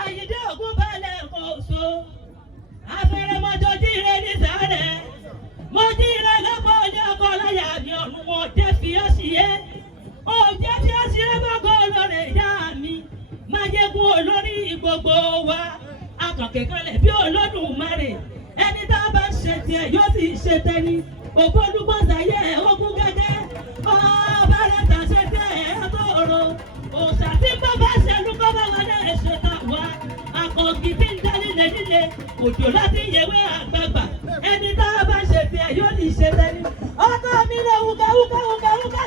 Àyìndé Ògúnbálẹ̀ kò so afẹ́rẹ́ mọ́jọ́ jíire ní sàárẹ̀ mo jíire lọ́pọ̀ ọjọ́ ọkọ̀ láyà mi ọ̀run wọn jẹ́ fi ọ́ sí é ó jẹ́ fi ọ́ sí é bọ́kọ̀ olórí ìyá mi máa jẹ́gun olórí gbogbo wa akànkẹ́ kalẹ̀ bí Olódùmarè ẹni tá a bá ṣe tiẹ̀ yóò sì ṣe tẹni ògbólúgbòsàyẹ ogún gẹ́gẹ́ ọba rẹ̀ tà ṣe tẹ̀ ẹ́ tóró òòṣà tí bá bá ṣẹlú kọ́ bá wọn náà ṣe tà wá akọ̀ǹkì tí ń dálé nílé òjò láti yẹwé àgbààgbà ẹni tá a bá ṣe tiẹ̀ yóò ní ṣe tẹ́ni. ọkọ mi lè wúkà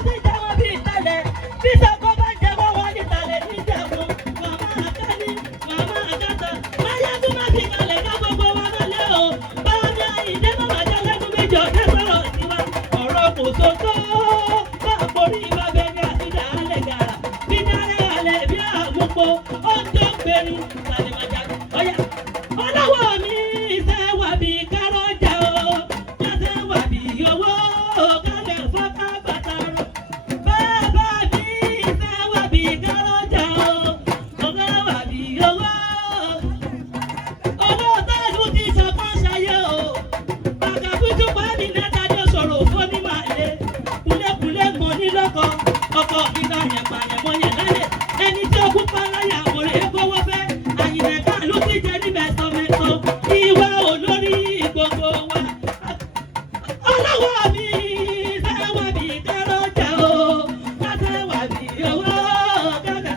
sí ìjẹun bíi ìtàlẹ̀ bí sọ́kọ́ bá jẹ́wọ́ wọn ní ìtàlẹ̀ níjẹ̀wọ́ màmá àkẹ́ni màmá àkẹ́tọ̀ máyá tún má fi kalẹ̀ ká gbogbo wa lọ́lẹ́ o báwa ní Àyìndé màmá jẹ́ lẹ́nu méjì ọ̀dẹ́ sọ̀rọ̀ ìtiwa ọ̀rọ̀ kò sóso bá a borí ìbábẹ́ni àti dàálẹ̀ gàrà bí dàálẹ̀ alẹ̀ bí àmúpo ó ń tó gbẹ̀rù làlẹ́mọ̀jà ọ̀yà ọlọ́wọ́ mi ṣe wà bí kárọ́jà o má ṣe wà bí owó kálẹ̀ fọ́ká bàtà rọ bàbá mi ṣe wà bí kárọ́jà o má ṣe wà bí owó tẹ́lú ti sọ̀kan ṣayé o bàtà kújú pa mí nẹ́ta ní sọ̀rọ̀ fún ní màlẹ́ kúlẹ̀kúlẹ̀ mọ́ ní lọ́kọ̀ ọkọ̀ mi ká yẹn pààyàn mọ́ yẹn lálẹ́ ẹni tí ó kú pa láyà àmọ̀rẹ́ gbówó fẹ́ Àyìndé ká ló ti jẹ ní mẹ́sàn-mẹ́sàn ìwà olórí gbogbo wa ọlọ́wọ́ mi sẹ́wà bí kárọ́jà o sẹ́wà bí owó gàgà.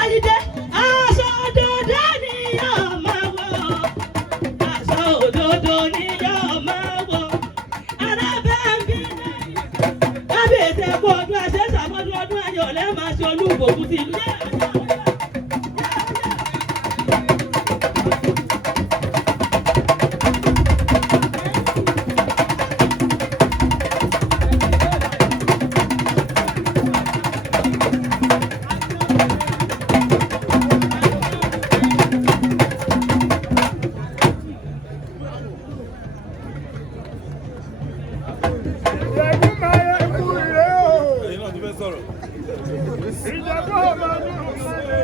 Àyìndé aṣọ òdodo ni yóò máa wọ̀ aṣọ òdodo ni yóò máa wọ̀ arábẹ́ẹ̀bí kábíyèsí ẹ̀kọ́ ọdún ẹ̀ṣẹ̀ ṣàmọ́dún ọdún ayọ̀ lẹ́ẹ̀ máa ṣe olúbòkú ti lé. Ìjọba ọmọ ní ọmọ ilé.